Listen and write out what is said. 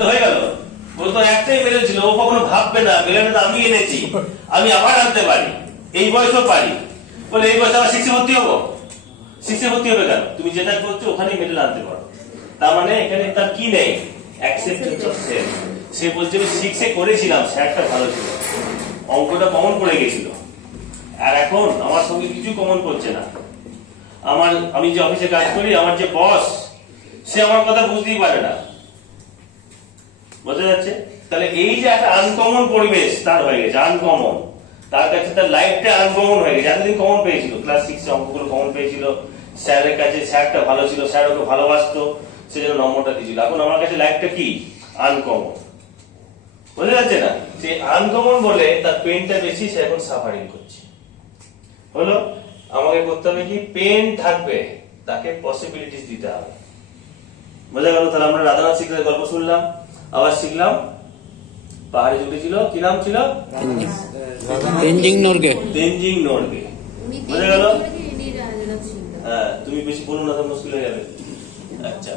তো হয়ে গেল। ও তো একটাই মেডেল ছিল, ও কখনো ভাববে না মেডেলটা আমি এনেছি, আমি আবার আনতে পারি, এই বয়সও পারি বলে এই বয়সে আবার শিক্ষা ভর্তি হবো। শিক্ষা ভর্তি হবে কেন? তুমি যেটা করছো ওখানেই মেডেল আনতে পারো। তার মানে এখানে তার কি নেই, অ্যাকসেপ্টেন্স অফ সেলফ। সে বলছে আমি শিক্ষা করেছিলাম, স্যারটা ভালো ছিল, অঙ্কটা কমন পড়ে গেছিল, আর এখন আমার সঙ্গে কিছু কমন করছে না। আমি যে অফিসে কাজ করি, আমার যে বস, সে আমার কথা বুঝতেই পারে না। বোঝা যাচ্ছে? তাহলে এই যে একটা আনকমন পরিবেশ তার হয়ে গেছে, আনকমন, তার কাছে তার লাইফটা আনকমন হয়ে গেছে। এতদিন কমন পেয়েছিল, ক্লাস 6 অঙ্কগুলো কমন পেয়েছিল, স্যারের কাছে স্যারটা ভালো ছিল, স্যার ওকে ভালোবাসতো, সেজন্য নম্বরটা দিয়েছিল। এখন আমার কাছে লাইফটা কি, আনকমন। বোঝা যাচ্ছে না? যে আনকমন বলে তার পেনটা বেশি, সে এখন সাফারিং করছে। হলো আমাকে করতে হবে কি, পেন থাকবে, তাকে পসিবিলিটিস দিতে হবে। বোঝা গেল? তাহলে আমরা রাধানাথ সিংহের গল্প শুনলাম, আবার শিখলাম পাহাড়ে জুটেছিল, কি নাম ছিল? তেনজিং নোরগে। তেনজিং নোরগে। বোঝা গেল? হ্যাঁ, তুমি বেশি বলো না তো মুশকিল হয়ে যাবে। আচ্ছা।